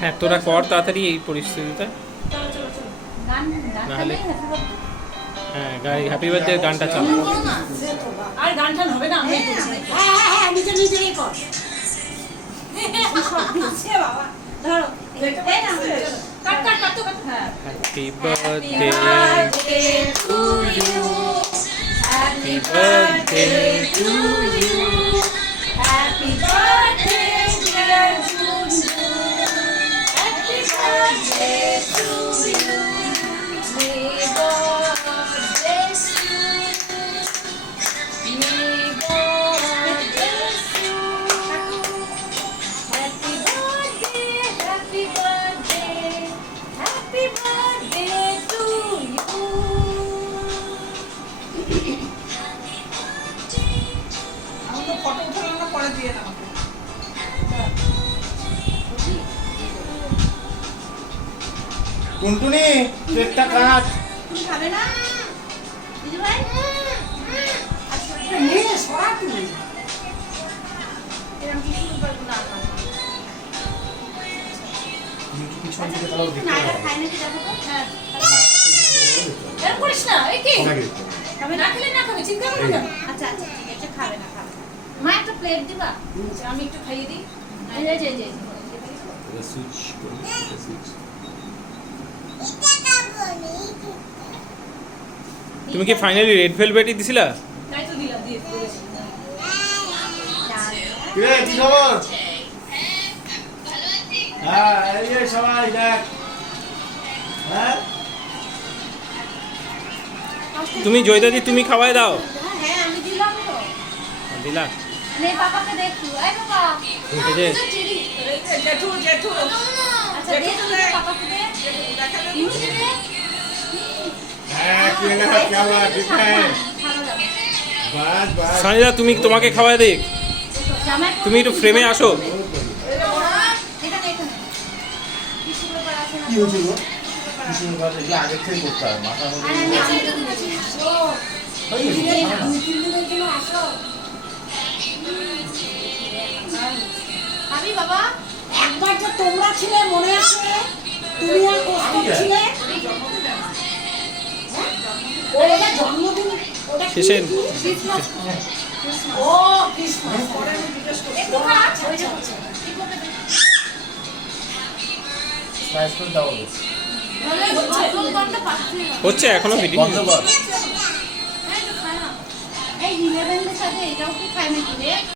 হ্যাঁ তোরা কর তাড়াতাড়ি এই পরিস্থিতিতে। নাহলে হ্যাঁ গাড়ি হ্যাপি বার্থডে গানটা চালাও। আর গান টান হবে না, আমি নিজে নিজেই কর। বাবা ধরো কাট কাট কাট তো হ্যাঁ। Happy birthday to you, happy birthday to you, happy birthday dear Junu, happy birthday to you, may God bless you, may God bless you, happy birthday, happy birthday, happy birthday to you. আমাকে photo উঠানো না, পরে দিয়ে না আমাকে। টুনটুনি কেকটা কাট। তুমি খাবে না দিদি ভাই? নে সরা তুই। এরকম কি শুরু করবো না পিছন থেকে তাহলে দেখতে নাইরা হবে। খায় নাকি দেখো তো। হ্যাঁ এরকম করিস না, এই কি ওনাকে দেখতে হবে। খাবে না? খেলে না খাবে, চিন্তা করো না। আচ্ছা আচ্ছা ঠিক আছে, খাবে না খাবে না। মা একটা প্লেট দিবা? আচ্ছা, আমি একটু খাইয়ে দিই। এই যে এই যে এই যে। এটা সুইচ করি, এটা সুইচ। তুমি কি ফাইনালি রেড ভেলভেটই দিছিলা? তাই তো দিলাম, দিয়ে দিয়েছি। কি রে, কি খবর? হ্যাঁ, এই যে সবাই দেখ। হ্যাঁ? তুমি জয়দাদি তুমি খাওয়াই দাও। হ্যাঁ আমি দিলাম তো। দিলা? নে পাপাকে দেখু। এই বাবা। এই যে চিড়ি। জেঠু জেঠু আচ্ছা দে তো পাপাকে দে। ইউসে দে। হ্যাঁ, কি না क्या हुआ ठीक है? ভালো যাবে। बस बस। সানিদা তুমি তোমাকে খাওয়াই দেখ। জামাই তুমি একটু ফ্রেমে আসো। এখানে এখানে। কিসুগুলো পড়া আছে না? কি হয়েছিল? কিসের কাজ? এগুলো আগে থেকে করতে হয়, মাথার মধ্যে। আরে আমি চিড়ি দিয়েছি। হয়ে গেছে, খাবে না? 2-3 দিনের জন্য আসো। খাবি বাবা? একবার যে তোমরা ছিলে মনে আছে, তুমি আর কৌস্তব ছিলে। ওটা জন্মদিন, ওটা কি? শেষের ক্রিসমাস। ও ক্রিসমাস। পরে আমি জিজ্ঞেস করছি। একটু খা, ওই যে করছে। ঠিক করতে দে। স্লাইস করে দাও ওদের। আসল গন্ধটা পাচ্ছি না। হচ্ছে এখনো ভিডিও। বন্ধ কর। এই তো খায় না। এই 11 এর সাথে এটাও কি খায় নাকি রে?